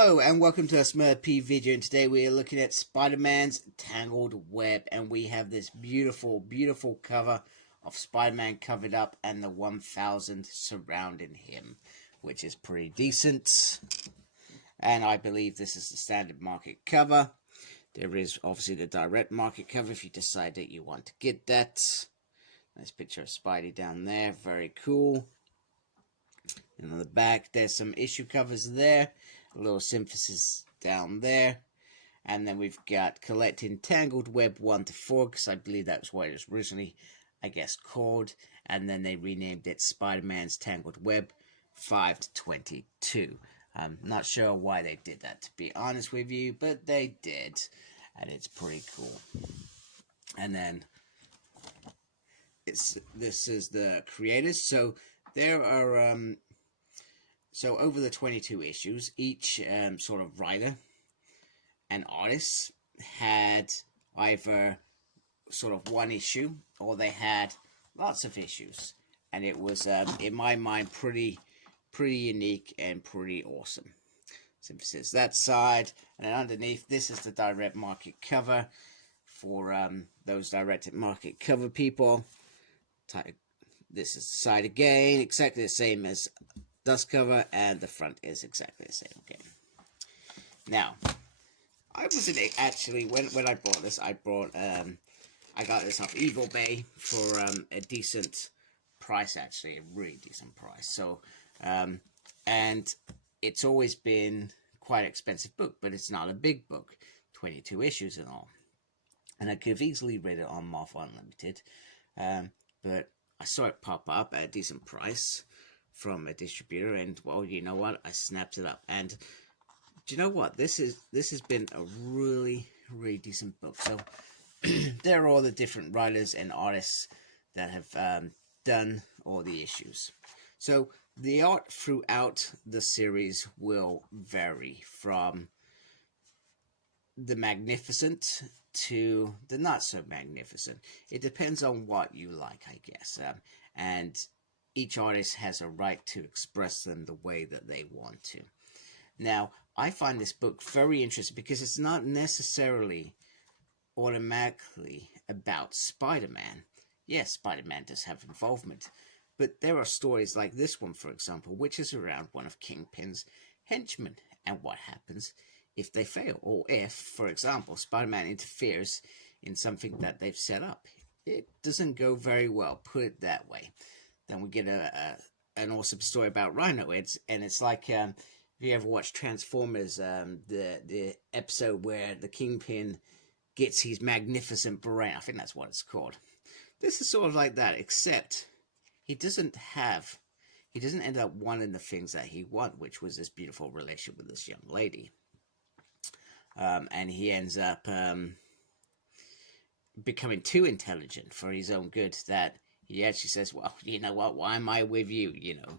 Hello and welcome to a Smurf video, and today we are looking at Spider-Man's Tangled Web, and we have this beautiful cover of Spider-Man covered up and the 1000 surrounding him, which is pretty decent. And I believe this is the standard market cover. There is obviously the direct market cover if you decide that you want to get that. Nice picture of Spidey down there, very cool. And on the back there's some issue covers there. A little synthesis down there, and then we've got collecting Tangled Web 1 to 4, because I believe that's what it was originally, I guess, called, and then they renamed it Spider-Man's Tangled Web 5 to 22. I'm not sure why they did that, to be honest with you, but they did, and it's pretty cool. And then this is the creators. So there are so over the 22 issues, each sort of writer and artist had either sort of one issue, or they had lots of issues. And it was, in my mind, pretty unique and pretty awesome. Synthesis that side, and then underneath, this is the direct market cover for those direct market cover people. This is the side again, exactly the same as dust cover, and the front is exactly the same again. Now, I wasn't actually, when I bought this, I got this off eBay for a decent price, actually, a really decent price. So, and it's always been quite an expensive book, but it's not a big book, 22 issues and all. And I could have easily read it on Marvel Unlimited, but I saw it pop up at a decent price from a distributor, and well, you know what, I snapped it up. And do you know what, this has been a really decent book. So there are all the different writers and artists that have done all the issues. So the art throughout the series will vary from the magnificent to the not so magnificent. It depends on what you like, I guess, and each artist has a right to express them the way that they want to. Now, I find this book very interesting because it's not necessarily automatically about Spider-Man. Yes, Spider-Man does have involvement, but there are stories like this one, for example, which is around one of Kingpin's henchmen and what happens if they fail, or if, for example, Spider-Man interferes in something that they've set up. It doesn't go very well, put it that way. Then we get an awesome story about Rhino. It's like if you ever watch Transformers, the episode where the Kingpin gets his magnificent brain. I think that's what it's called. This is sort of like that, except he doesn't end up wanting the things that he wants, which was this beautiful relationship with this young lady. And he ends up becoming too intelligent for his own good, that he actually says, well, you know what, why am I with you? You know,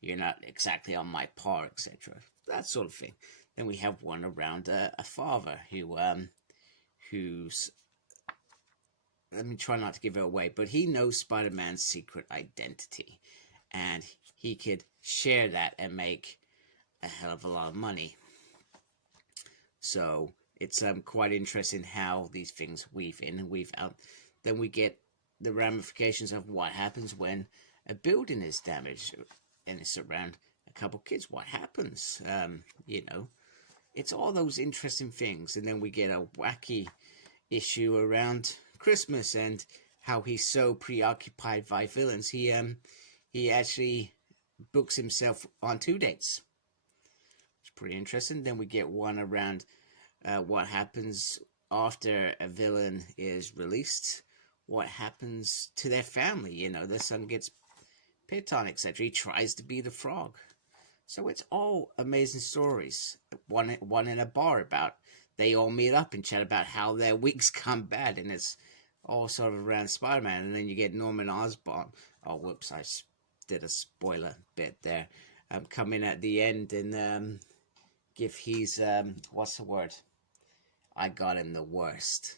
you're not exactly on my par, etc. That sort of thing. Then we have one around a father who's, let me try not to give it away, but he knows Spider-Man's secret identity, and he could share that and make a hell of a lot of money. So it's quite interesting how these things weave in and weave out. Then we get the ramifications of what happens when a building is damaged and it's around a couple kids. What happens? You know, it's all those interesting things. And then we get a wacky issue around Christmas and how he's so preoccupied by villains. He actually books himself on 2 dates. It's pretty interesting. Then we get one around what happens after a villain is released. What happens to their family? You know, their son gets picked on, etc. He tries to be the Frog. So it's all amazing stories. One in a bar about, they all meet up and chat about how their week's gone bad, and it's all sort of around Spider-Man. And then you get Norman Osborn. Oh, whoops, I did a spoiler bit there. Come in at the end and give his, what's the word? I got him the worst.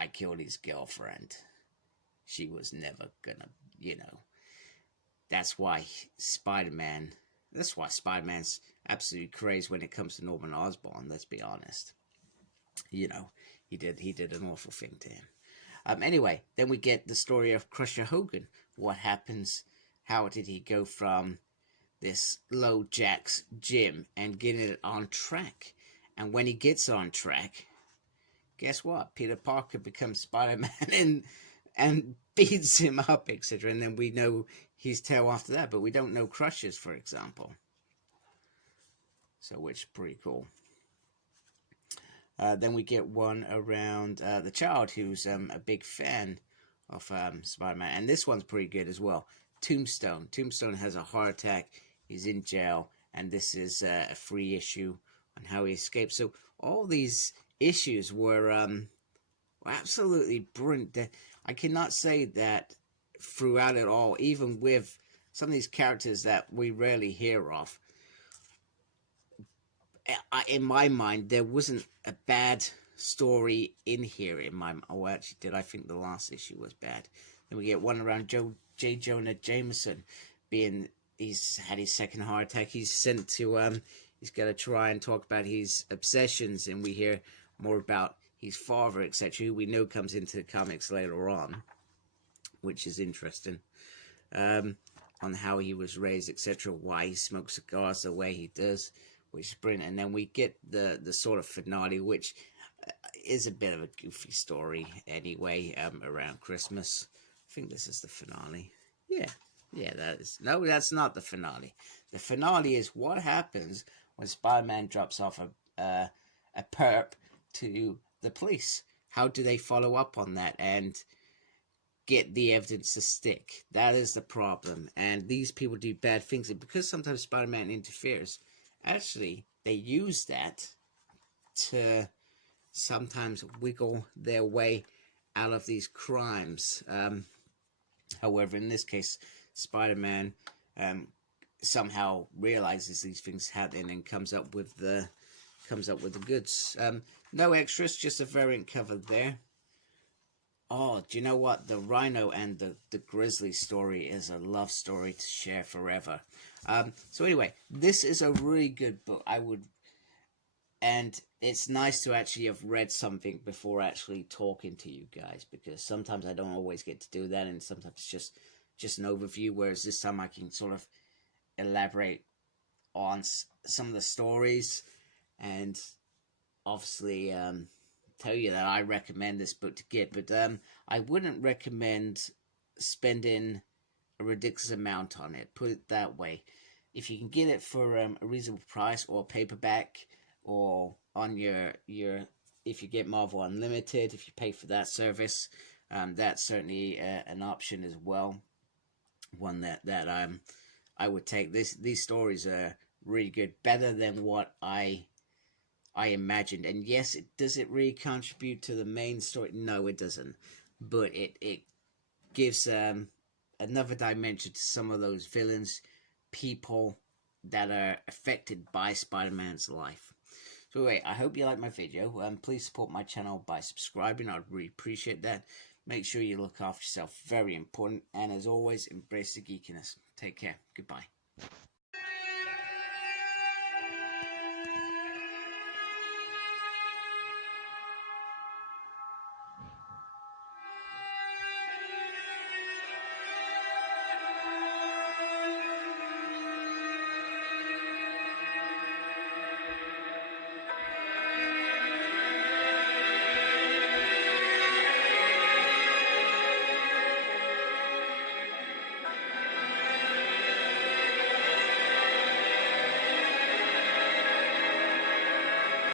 I killed his girlfriend. She was never gonna, you know. That's why Spider-Man That's why Spider-Man's absolutely crazy when it comes to Norman Osborn. Let's be honest. You know, he did an awful thing to him. Anyway, then we get the story of Crusher Hogan. What happens? How did he go from this low jacks gym and getting it on track? And when he gets on track, guess what? Peter Parker becomes Spider-Man and beats him up, etc. And then we know his tail after that, but we don't know Crusher's, for example. So, which is pretty cool. Then we get one around the child who's a big fan of Spider-Man. And this one's pretty good as well. Tombstone. Tombstone has a heart attack. He's in jail. And this is a free issue on how he escaped. So all these issues were absolutely brilliant. I cannot say that throughout it all, even with some of these characters that we rarely hear of, in my mind, there wasn't a bad story in here. In my, oh, actually, did I think the last issue was bad? Then we get one around J. Jonah Jameson he's had his second heart attack. He's sent to he's got to try and talk about his obsessions, and we hear more about his father, etc., who we know comes into the comics later on, which is interesting. On how he was raised, etc., why he smokes cigars the way he does, which is brilliant. And then we get the sort of finale, which is a bit of a goofy story anyway, around Christmas. I think this is the finale. Yeah, that is. No, that's not the finale. The finale is what happens when Spider-Man drops off a perp to the police. How do they follow up on that and get the evidence to stick? That is the problem. And these people do bad things. And because sometimes Spider-Man interferes, actually, they use that to sometimes wiggle their way out of these crimes. However, in this case, Spider-Man somehow realizes these things happen and comes up with the goods. No extras, just a variant cover there. Oh, do you know what? The Rhino and the Grizzly story is a love story to share forever. So anyway, this is a really good book. And it's nice to actually have read something before actually talking to you guys, because sometimes I don't always get to do that, and sometimes it's just an overview, whereas this time I can sort of elaborate on some of the stories, and obviously tell you that I recommend this book to get, but I wouldn't recommend spending a ridiculous amount on it, put it that way. If you can get it for a reasonable price, or paperback, or on your if you get Marvel Unlimited, if you pay for that service, that's certainly an option as well. One that I would take. These stories are really good, better than what I imagined. And yes, does it really contribute to the main story? No, it doesn't. But it gives another dimension to some of those villains, people that are affected by Spider-Man's life. So anyway, I hope you like my video. Please support my channel by subscribing. I'd really appreciate that. Make sure you look after yourself. Very important. And as always, embrace the geekiness. Take care. Goodbye.